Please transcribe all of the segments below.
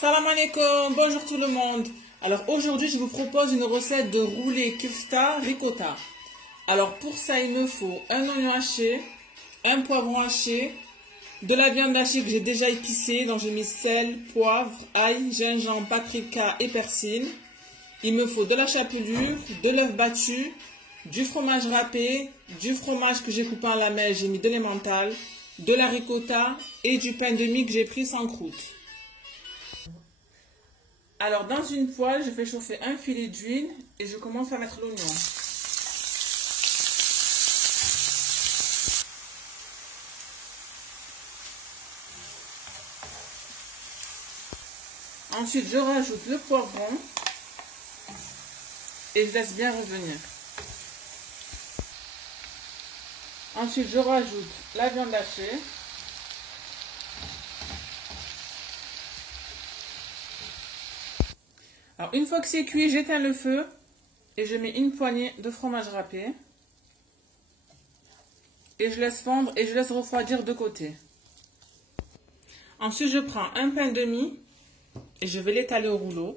Salam alaikum, bonjour tout le monde. Alors aujourd'hui je vous propose une recette de roulé kifta ricotta. Alors pour ça il me faut un oignon haché, un poivron haché, de la viande hachée que j'ai déjà épicée, dont j'ai mis sel, poivre, ail, gingembre, paprika et persil. Il me faut de la chapelure, de l'œuf battu, du fromage râpé, du fromage que j'ai coupé en lamelles, j'ai mis de l'emmental, de la ricotta et du pain de mie que j'ai pris sans croûte. Alors dans une poêle, je fais chauffer un filet d'huile et je commence à mettre l'oignon. Ensuite, je rajoute le poivron et je laisse bien revenir. Ensuite, je rajoute la viande hachée. Alors, une fois que c'est cuit, j'éteins le feu et je mets une poignée de fromage râpé. Et je laisse fondre et je laisse refroidir de côté. Ensuite, je prends un pain de mie et je vais l'étaler au rouleau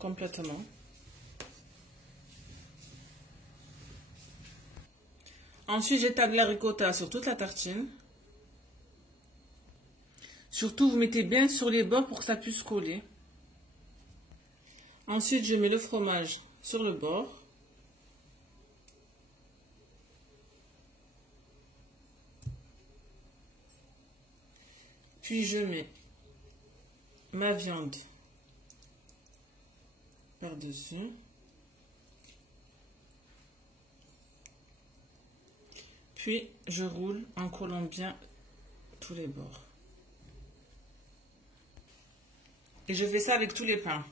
complètement. Ensuite, j'étale la ricotta sur toute la tartine. Surtout, vous mettez bien sur les bords pour que ça puisse coller. Ensuite, je mets le fromage sur le bord. Puis, je mets ma viande par-dessus. Puis, je roule en collant bien tous les bords. Et je fais ça avec tous les pains.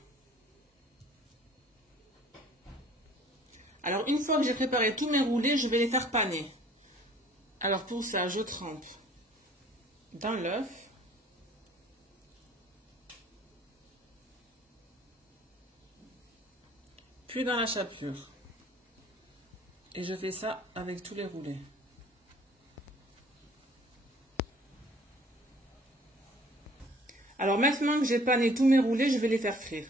Alors, une fois que j'ai préparé tous mes roulés, je vais les faire paner. Alors, pour ça, je trempe dans l'œuf. Puis dans la chapelure. Et je fais ça avec tous les roulés. Alors, maintenant que j'ai pané tous mes roulés, je vais les faire frire.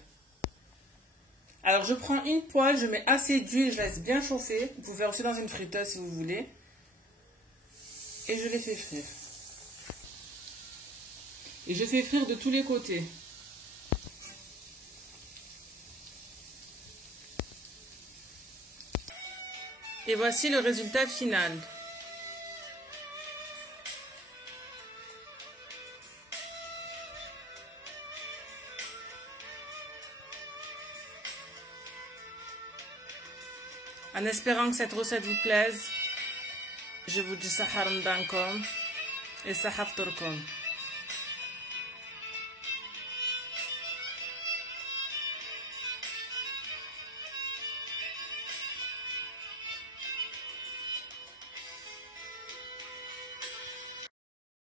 Alors, je prends une poêle, je mets assez d'huile, je laisse bien chauffer. Vous pouvez faire aussi dans une friteuse si vous voulez. Et je les fais frire. Et je fais frire de tous les côtés. Et voici le résultat final. En espérant que cette recette vous plaise, je vous dis Sahar Mdankom et Sahaf Turkom.